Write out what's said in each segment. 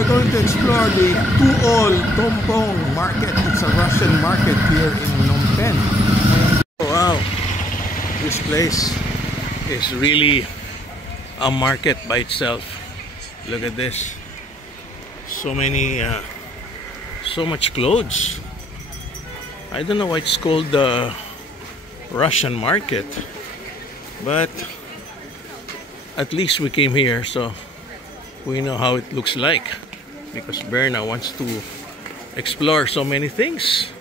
we're going to explore the Tuol Tompong Market. It's a Russian market here in Phnom Penh. Wow, this place is really a market by itself. Look at this. So many, so much clothes. I don't know why it's called the Russian market, but at least we came here, so we know how it looks like, because Berna wants to explore so many things.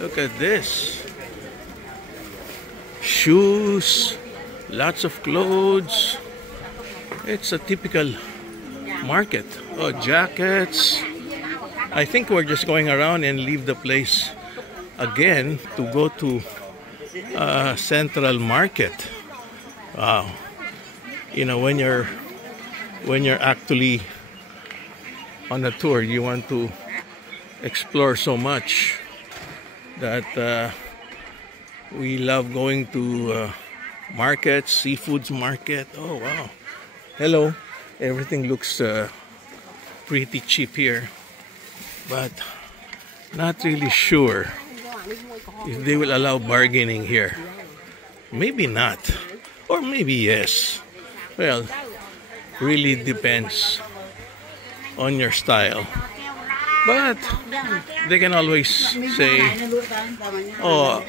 Look at this. Shoes, lots of clothes. It's a typical market. Oh, jackets. I think we're just going around and leave the place again to go to Central Market. Wow. You know, when you're actually on a tour, you want to explore so much that we love going to markets, seafoods market. Oh wow. Hello. Everything looks pretty cheap here, but not really sure if they will allow bargaining here. Maybe not, or maybe yes. Well, really depends on your style. But they can always say, oh,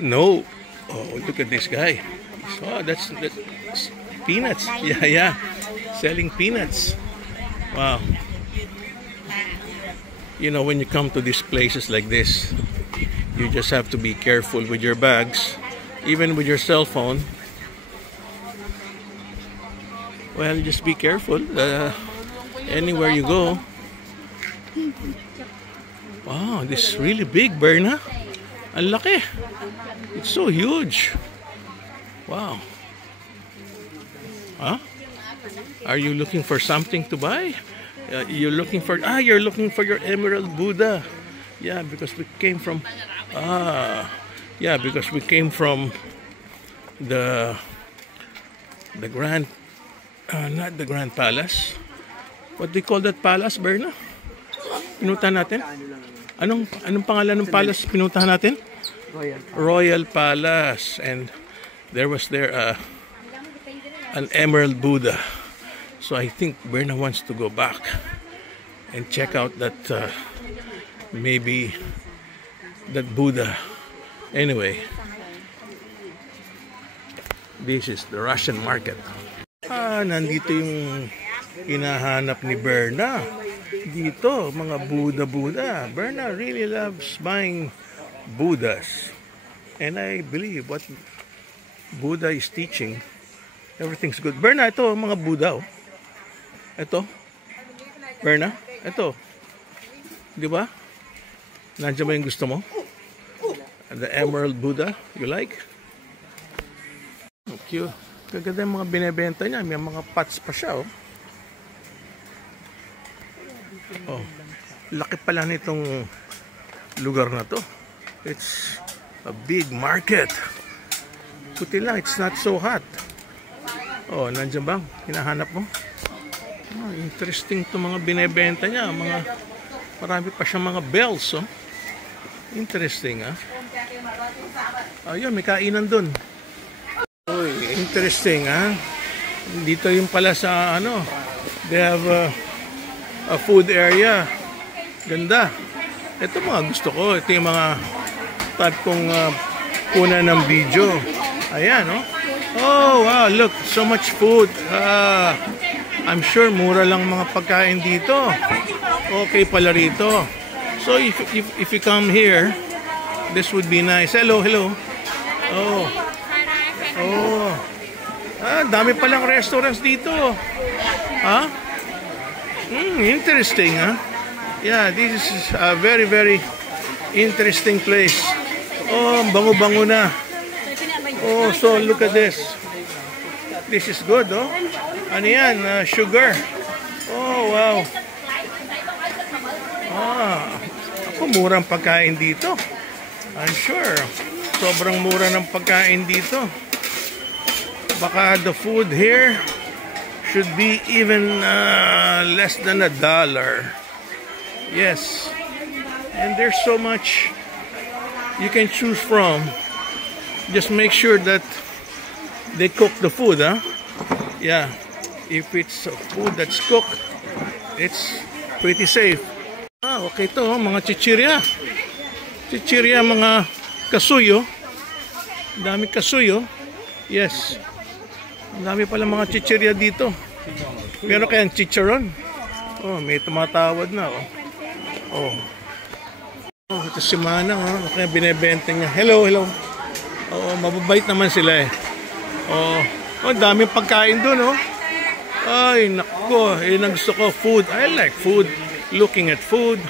no. Oh, look at this guy. Oh, that's peanuts. Yeah. Selling peanuts. Wow. You know, when you come to these places like this, you just have to be careful with your bags, even with your cell phone. Well, just be careful anywhere you go. Wow, this is really big, Berna. Ang laki. It's so huge. Wow. Huh? Are you looking for something to buy? You're looking for your Emerald Buddha. Yeah, because we came from the Grand not the Grand Palace. What do you call that palace, Berna? Pinuntahan natin? Anong pangalan ng palace pinuntahan natin? Royal Palace. And there was an Emerald Buddha. So I think Berna wants to go back and check out that maybe that Buddha. Anyway, this is the Russian market. Nandito yung hinahanap ni Berna. Dito, mga Buddha. Berna really loves buying Buddhas. And I believe what Buddha is teaching, everything's good. Berna, ito, mga Buddha. Oh. Ito. Berna, ito. Di ba? Nandiyan ba yung gusto mo? The Emerald Buddha, you like? Cute. Kaganda yung mga binibenta niya. May mga pots pa siya, oh. Oh, laki pala nitong lugar na to. It's a big market. Puti lang, it's not so hot. Oh, nandiyan ba? Hinahanap mo? Oh, interesting itong mga binibenta niya. Marami pa siyang mga bells, oh. Interesting, ah. Ayun, may kainan dun. Uy, interesting, ah. Dito yung pala sa, they have a food area. Ganda. Ito mga gusto ko. Ito yung mga type kong kuna ng video. Ayan, oh. Oh, wow, look. So much food. I'm sure mura lang mga pagkain dito. Okay pala rito. So if you come here, this would be nice. Hello. Oh. Dami palang restaurants dito. Interesting, huh? Yeah, this is a very, very interesting place. Oh, bango-bango na. Oh, so look at this. This is good, oh. Ano yan? Sugar. Oh, wow. Ako, murang pagkain dito. I'm sure. Sobrang mura ng pagkain dito. Baka the food here should be even less than $1. Yes, and there's so much you can choose from. Just make sure that they cook the food, huh? Yeah, if it's food that's cooked, it's pretty safe. Okay to, mga chichirya. Chichirya, mga kasuyo. Dami kasuyo. Yes. Dami pala mga chichirya dito. Meron kayang chicharon. Oh, may tumatawad na, oh. Oh, ito si Manang, oh. Kaya binebenta niya. Hello. Oo, mababait naman sila eh. Oh, daming pagkain doon, oh. Ay, nako, ang gusto ko, food. I like food. Looking at food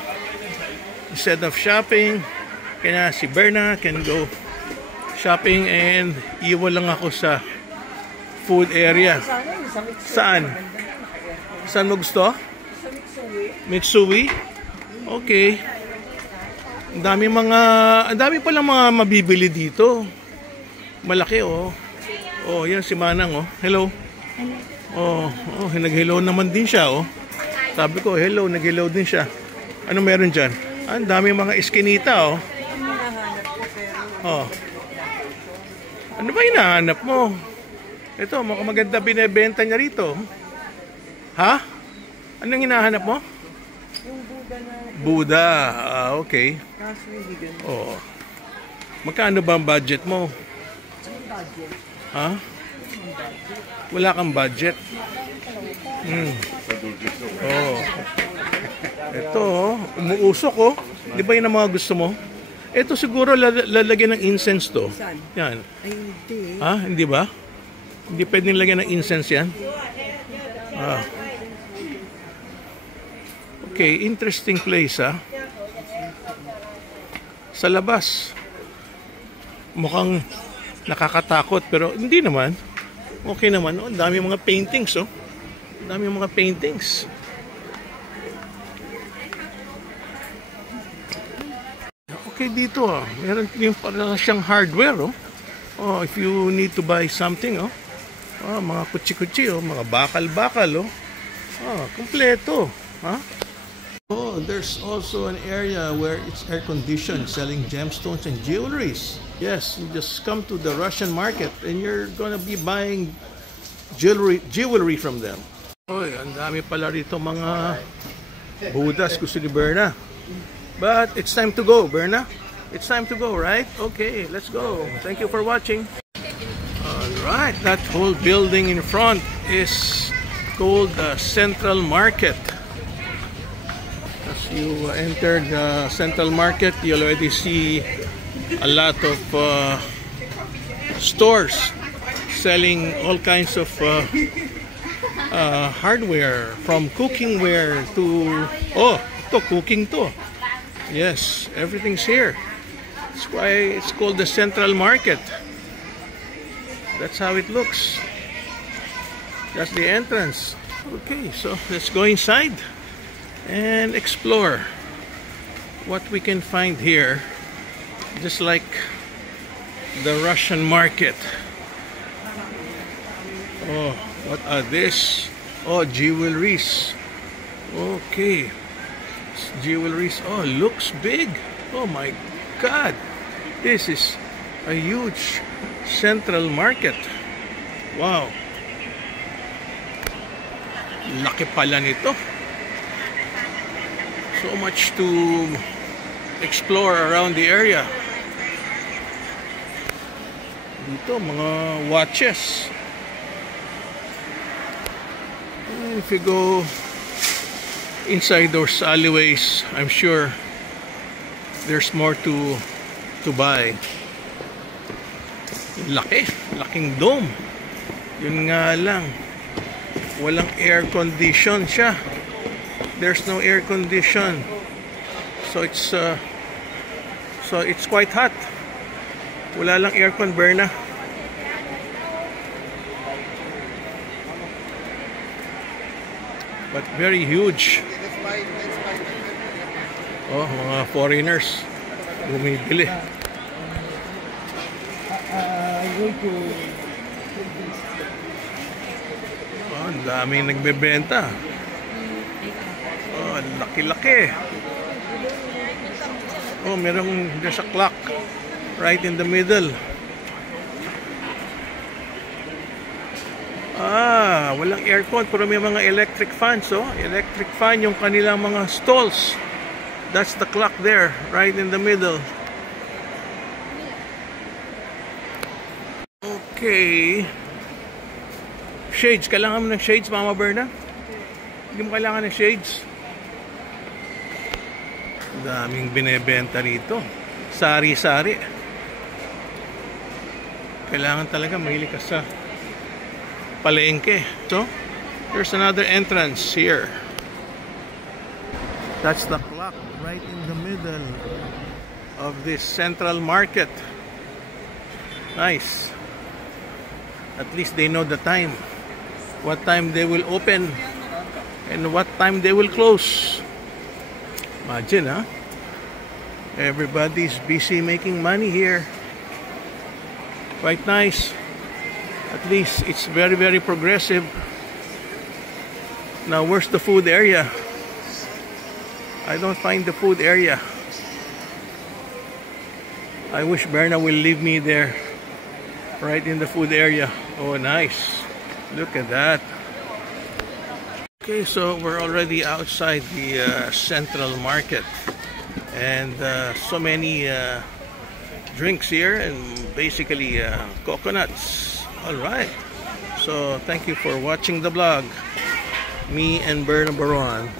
instead of shopping. Kaya si Berna can go shopping and iwan lang ako sa food area. Saan? Saan mo gusto? Mitsui? Okay. Ang dami palang mga mabibili dito. Malaki, oh. Oh, yan si Manang, oh. Hello. Oh, nag-hello naman din siya, oh. Sabi ko, hello, nag-hello din siya. Ano meron dyan? Ang dami mga eskinita, oh. Oh. Ano ba hinahanap mo? Ito, maganda binebenta niya rito. Ha? Anong hinahanap mo? Yung Buddha na... Buddha. Okay. Kaso hindi ganun. Oh. Magkano ba ang budget mo? Budget. Ha? Wala kang budget? Oh. Ito, umuusok, oh. Di ba yun ang mga gusto mo? Ito siguro lalagyan ng incense to. Saan? Yan. Ay, hindi. Ha? Hindi ba? Hindi pwedeng lagyan ng incense yan? Okay, interesting place, ha? Sa labas. Mukhang nakakatakot, pero hindi naman. Okay naman. Oh, dami mga paintings, oh. Dami mga paintings. Okay, dito, ah. Meron yung parang siyang hardware, oh. Oh, if you need to buy something, oh. Oh, mga kutsi-kutsi, oh. Mga bakal-bakal, oh. Oh, kompleto. Ha? Oh, there's also an area where it's air-conditioned, selling gemstones and jewelries. Yes, you just come to the Russian market and you're gonna be buying jewelry from them. Oh, ang dami pala rito mga Buddhas gusto ni Berna. But it's time to go, Berna. It's time to go, right? Okay, let's go. Thank you for watching. Alright, that whole building in front is called the Central Market. As you enter the Central Market, you'll already see a lot of stores selling all kinds of hardware, from cookingware to cooking too. Yes, everything's here. That's why it's called the Central Market. That's how it looks. That's the entrance. Okay, so let's go inside and explore what we can find here, just like the Russian market. Oh, what are this? Oh, jewelries. Okay, jewelries. Oh, looks big. Oh my God, this is a huge central market. Wow, laki pala nito. So much to explore around the area. Dito, mga watches. And if you go inside those alleyways, I'm sure there's more to buy. Laking dome. Yun nga lang, walang air condition siya. There's no air condition, so it's quite hot. Wala lang aircon, Berna. But very huge. Oh, mga foreigners bumibili. Daming nagbebenta. Oh, laki-laki. Oh, there's a clock right in the middle. Walang aircon pero may mga electric fans, oh. Electric fan yung kanilang mga stalls. That's the clock there, right in the middle. Okay. Shades, kailangan mo ng shades, Mama Berna? Hindi mo kailangan ng shades? Daming binebenta rito. Sari-sari. Kailangan talaga mahilig ka sa palengke. So, there's another entrance here. That's the clock right in the middle of this central market. Nice. At least they know the time. What time they will open and what time they will close. Imagine, huh? Everybody's busy making money here. Quite nice. At least it's very, very progressive. Now, where's the food area? I don't find the food area. I wish Berna will leave me there. Right in the food area. Oh, nice. Look at that. Okay, so we're already outside the central market. And so many drinks here and basically coconuts. Alright. So, thank you for watching the vlog. Me and Berna Baron.